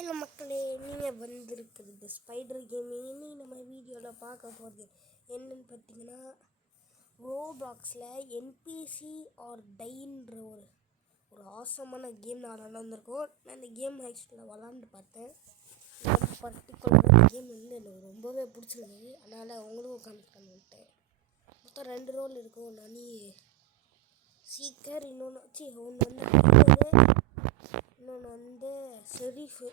Hello மக்களே, நீங்கள் வந்திருக்கிறது ஸ்பைடர் கேமிங். நம்ம வீடியோவில் பார்க்க போகிறது என்னன்னு பார்த்தீங்கன்னா, ரோப்ளாக்ஸில் என்பிசி ஆர் டைன்ற ஒரு ஆசமான கேம் நான் வந்திருக்கோம். நான் இந்த கேம் ஆக்சுவலாக விளாண்டு பார்த்தேன். இந்த பர்டிகுலர் கேம் எனக்கு ரொம்பவே பிடிச்சிருந்தது. அதனால் அவங்களும் கனெக்ட் பண்ணிவிட்டேன். மொத்தம் 2 ரோல் இருக்கும். நனி சீக்கர், ஒன்று வந்து ஷெரீஃபு.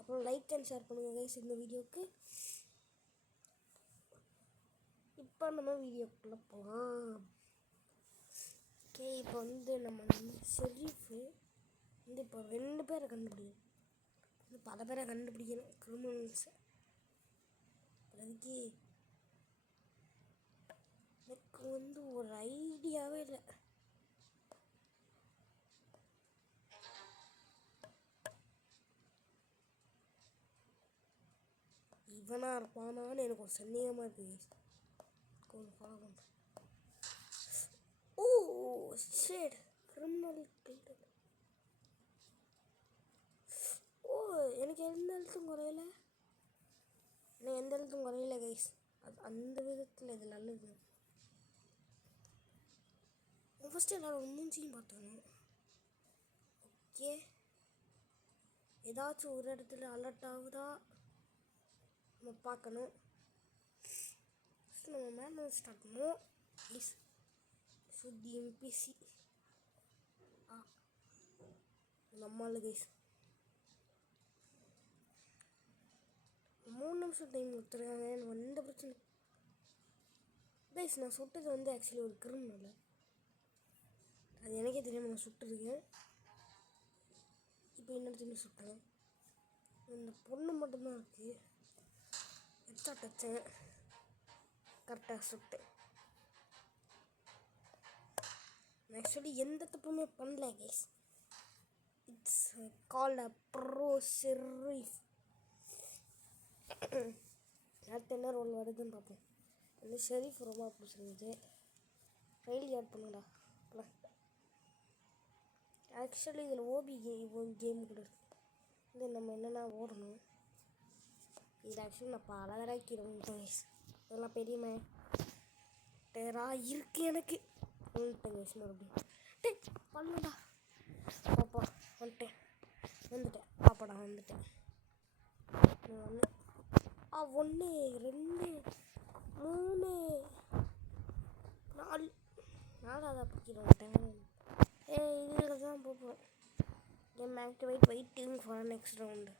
அப்புறம் லைக் அண்ட் ஷேர் பண்ணுங்கள் கைஸ் இந்த வீடியோவுக்கு. இப்போ நம்ம வீடியோக்குள்ளே போகலாம். ஓகே, இப்போ வந்து நம்ம ஷெரீஃபு வந்து இப்போ 2 பேரை கண்டுபிடிக்கணும். பல பேரை கண்டுபிடிக்கணும், கிரிமினல்ஸை. அதுக்கு எனக்கு வந்து ஒரு ஐடியாவே இல்லை. இவனா இருப்பானான்னு எனக்கு ஒரு சந்தேகமாக இருக்குது. கொஞ்சம் ஃபாலோ பண்ணுறேன். ஓ ஷேட் கிரிமினல் கில்டட். ஓ எனக்கு எந்த எழுத்தும் குறையல. கைஸ். அது அந்த விதத்தில் இது நல்லது. ஃபஸ்ட்டு எல்லோரும் மூஞ்சியும் பார்த்தோம். ஓகே, ஏதாச்சும் ஒரு இடத்துல அலர்ட் ஆகுதா நம்ம பார்க்கணும். நம்ம மேலே ஸ்டார்ட் பண்ணுவோம். ப்ளீஸ் சுத்தி எம்பிசி நம்மளால கைஸ் 3 நிமிஷம் டைம் கொடுத்துருக்காங்க. எனக்கு எந்த பிரச்சனை கைஸ். நான் சுட்டது வந்து ஆக்சுவலி ஒரு கிரிமினல். அது எனக்கே தெரியாமல் நான் சுட்டுருக்கேன். இப்போ இன்னொருத்தையும் சுட்டேன். இந்த பொண்ணு மட்டும்தான் இருக்குது. ஹெட்ஷாட் அடிச்சேன், கரெக்டாக சுட்டேன். ஆக்சுவலி எந்த தப்புமே பண்ணல guys. It's called a pro sheriff. அடுத்து என்ன ரோல் வருதுன்னு பார்ப்போம். இந்த ஷெரீஃப் ரொம்ப பிடிச்சிருந்துச்சு. ரயில் ஆட் பண்ணுடா. ஆக்சுவலி இதில் ஓபி கேம் கூட இருக்குது. இது நம்ம என்னென்னா ஓடணும். இது ஆக்சுவலி நான் பல தடவைக்கிறோம் கைஸ். இதெல்லாம் பெரிய டேரா இருக்குது எனக்கு. மறுபடியும் டே பண்ணுடா. பாப்பா வந்துட்டேன். பாப்பாடா வந்துட்டேன். 1 2 3 4 4 பிடிக்கிறோம். இதில் தான் போகிறோம். Game activate, waiting for next round.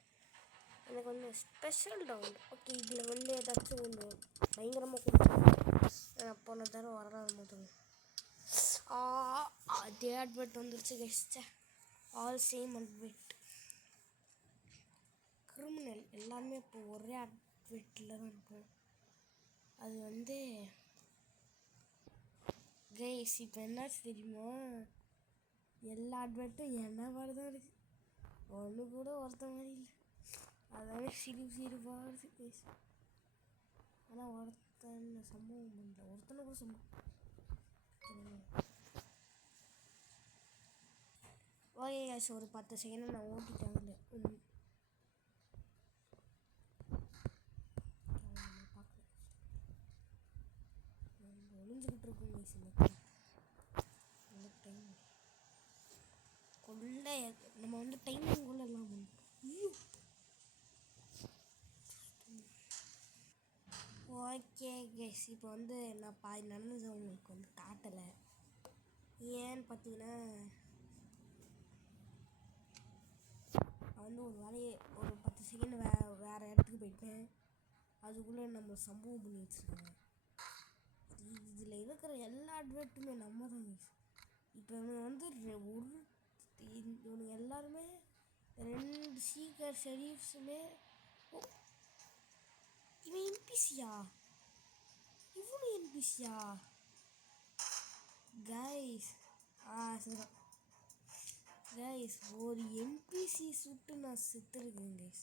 எனக்கு வந்து ஸ்பெஷல் ரவுண்டு. ஓகே, இதில் வந்து ஏதாச்சும் ஒன்று பயங்கரமாக கொடுத்து போன தடவை வரலாம் போதும். அதே அட்வெர்ட் வந்துருச்சு guest. All same advert. Criminal எல்லாமே இப்போ ஒரே அட்வெர்ட்டில் தான் இருக்கும். அது வந்து கைஸ் இப்போ என்னாச்சு தெரியுமா, எல்லா அட்வெர்ட்டும் என்ன மாதிரி தான் இருக்குது. ஒன்று கூட ஒருத்த மாதிரி இல்லை. அதாவே சிரிப்பாக இருக்குது கைஸ். ஆனால் ஒருத்தன் சம்பவம் பண்ணல. ஒருத்தனை கூட சம்பவம். ஓகே கைஸ், ஒரு 10 செகண்ட் நான் ஓட்டிட்டேன். ஒளிஞ்சுக்கிட்டு இருக்கும் கைஸ். இந்த டைம் கொள்ள நம்ம வந்து டைமிங் கூட எல்லாம் ஓகே கைஸ். இப்போ வந்து நான் நடந்தது உங்களுக்கு வந்து காட்டலை. ஏன்னு பார்த்தீங்கன்னா, வந்து ஒரு வேலையை ஒரு 10 செகண்ட் வேறு இடத்துக்கு போயிட்டேன். அதுக்குள்ளே நம்ம சம்பவம் பண்ணி வச்சுருக்காங்க. இதில் இருக்கிற எல்லா அட்வெர்ட்டுமே நம்ம தான் கைஸ். இப்போ வந்து இவனுங்க எல்லாருமே 2 சீக்கர் ஷெரீஃப்ஸுமே. இவன் என்பிசியா? இவனும் என்பிசியா கைஸ்? சரிதான் கைஸ், ஒரு என்பிசி சுட்டு நான் செத்துருக்கேன் கைஸ்.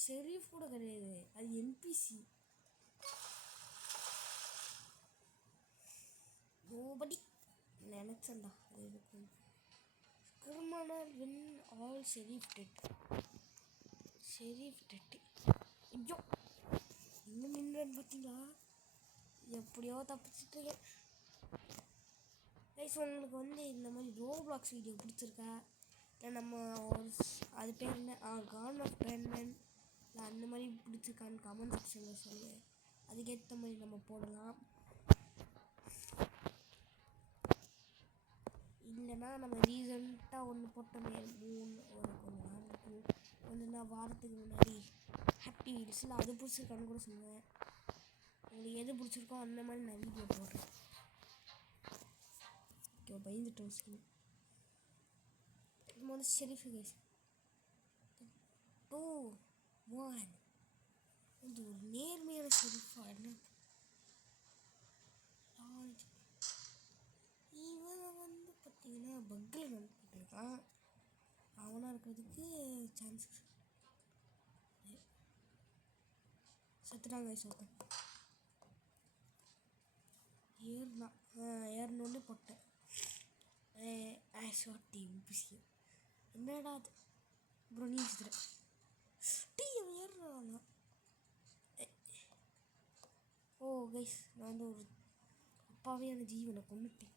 ஷெரீஃப் கூட கிடையாது, அது என்பிசி. நோபடி நினச்சேன்டா. Criminal summoner win all sheriff dead. ஐயோ இன்னும் நின்றேன்னு பார்த்தீங்களா? எப்படியோ தப்பிச்சிட்ருக்கேன். கைஸ் உங்களுக்கு வந்து இந்த மாதிரி ரோப்ளாக்ஸ் வீடியோ பிடிச்சிருக்கா? இல்லை நம்ம ஒரு அது பேர் என்ன கான் ஆஃப் பேன்மேன் இல்லை அந்த மாதிரி பிடிச்சிருக்கான்னு கமெண்ட் செக்ஷனில் சொல்லு. அதுக்கேற்ற மாதிரி நம்ம போடலாம். இல்லைன்னா நம்ம ரீசெண்டாக ஒன்று போட்டோமே கொஞ்ச வாரத்துக்கு முன்னாடி ஹாப்பி வீல்ஸில் அது பிடிச்சிருக்கான்னு கூட சொல்லுவேன். உங்களுக்கு எது பிடிச்சிருக்கோ அந்த மாதிரி நான் வீடியோ போடுறேன். ஓகே பயந்துட்டோம் ஸ்கின் இது வந்து ஷெரீஃபு கைஸ் 2 1 இது ஒரு நேர்மையான ஷெரீஃபா என்ன? இவனை வந்து பார்த்தீங்கன்னா பக்கில் நடந்துட்டுருக்கான். அவனாக இருக்கிறதுக்கு சான்ஸ் செத்துட்டாங்க சொல்கிறேன். ஏறினோடனே போட்டேன். ஷார்ட்டி பிசி என்னடா அது அப்புறம் நீ சுத்துற டீ அவன் ஏறுறான். ஓ கைஸ் நான் வந்து ஒரு அப்பாவையான ஜீவனை கொண்டுட்டேன்.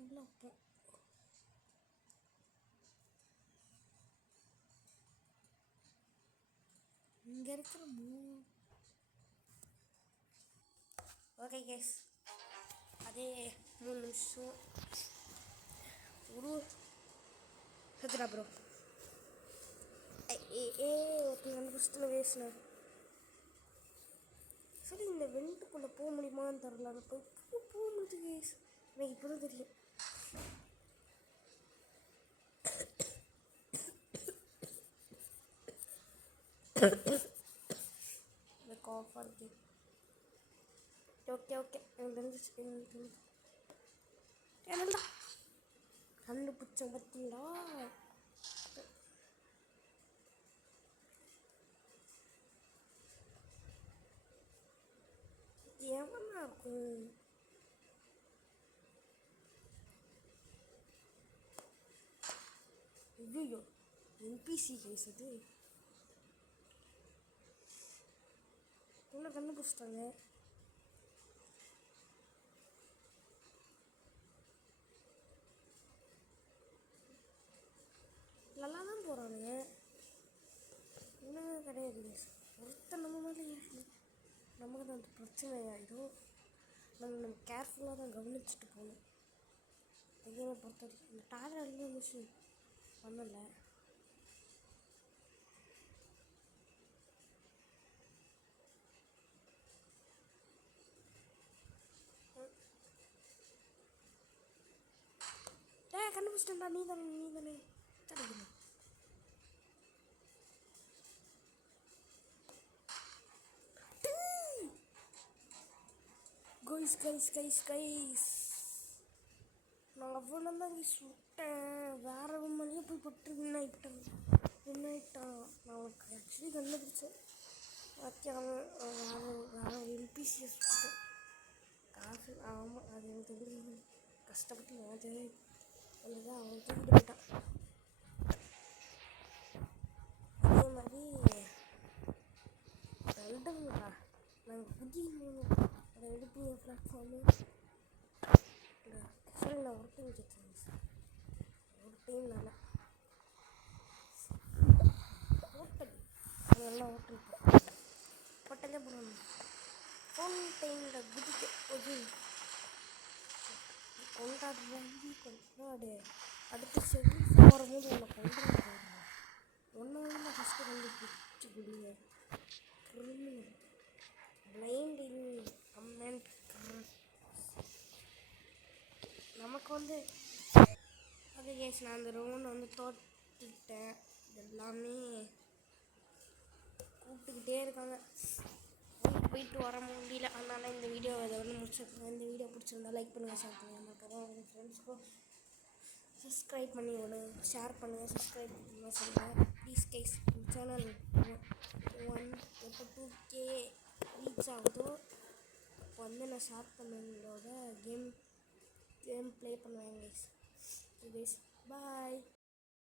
உள்ள அப்போ இங்கே இருக்கிற ஓகே கைஸ் அதே 3 நிமிஷம் ஒரு செத்துடா ப்ரோ. ஓகே 2 நிமிஷத்தில் வேஸ்ட்ண்ணா. சரி இந்த வெண்ட்டுக்குள்ளே போக முடியுமான்னு தெரில. போக முடியுது கைஸ் எனக்கு இப்போ தான் தெரியும். இந்த காஃபாக இருக்கு. ஓகே என்னடா கண்டுபிடிச்சோம் பார்த்தீங்களா? எவனா இருக்கும்? ஐயோ என்பிசி கேஸ் அது என்ன கண்டுபிடிச்சிட்டாங்க. நல்லா தான் போகிறானுங்க. ஒன்றுமே கிடையாது ஒருத்தர் நம்ம மேலே நமக்கு தான் அந்த பிரச்சனை ஆகிடும். நம்ம கேர்ஃபுல்லாக தான் கவனிச்சுட்டு போகணும். கையை பொறுத்த வரைக்கும் இந்த டாய்லெட்லாம் மிஷின் பண்ணலை. கண்டுபிடிச்சிட்டா நீ தானே கிடைக்கணும். கைஸ் நான் அவ்வளோ தான் சுட்டேன். வேற மேலேயே போய் பட்டு வின் ஆகிட்டான். நான் அவனுக்கு ஆக்சுவலி கண்டுபிடிச்சேன். வேற என்பிசியை சுட்டேன். காசு ஆமாம் அது எனக்கு தெரிஞ்சு கஷ்டப்பட்டு நான் அதுதான் அவன் தூக்கிட்டு போயிட்டான். அதே மாதிரி ரெண்டுங்களா நாங்கள் புதிய அதை எடுத்து என் பிளாட்ஃபார்மு ஆக்சுவலி நான் ஒரு டைம் ஜெயிச்சேன். ஒரு டைம் நல்லா ஹோட்டல் அதெல்லாம் ஹோட்டலே போடணும். ஃபோன் டைமில் குதிக்க ஒரு கொண்டாடு அடுத்து செடி போகும்போது உன்னை கொண்டாட போடுறேன். ஒன்று வந்து நான் ஃபஸ்ட்டு கண்டுபிடிச்சி கொடுங்க. பிளைண்ட் இன் கமெண்ட் நமக்கு வந்து அது கேஸ் நான் அந்த ரவுண்ட் வந்து தோற்றுட்டேன். எல்லாமே கூப்பிட்டுக்கிட்டே இருக்காங்க. போயிட்டு வர முடியல. அதனால் இந்த வீடியோ இதை வந்து முடிச்சிருக்கேன். இந்த வீடியோ பிடிச்சிருந்தா லைக் பண்ணுங்கள், ஷேர் பண்ணுங்கள். மறக்காம உங்கள் ஃப்ரெண்ட்ஸ்க்கும் சப்ஸ்கிரைப் பண்ணி விடுங்க, ஷேர் பண்ணுங்கள், சப்ஸ்கிரைப் பண்ண சொல்லுங்கள் ப்ளீஸ் கைஸ். சேனல் எப்போ 2K ரீச் ஆகுதோ அப்போ வந்து நான் ஷேர் பண்ணுங்களோட கேம் ப்ளே பண்ணுவேன் கைஸ். பாய்.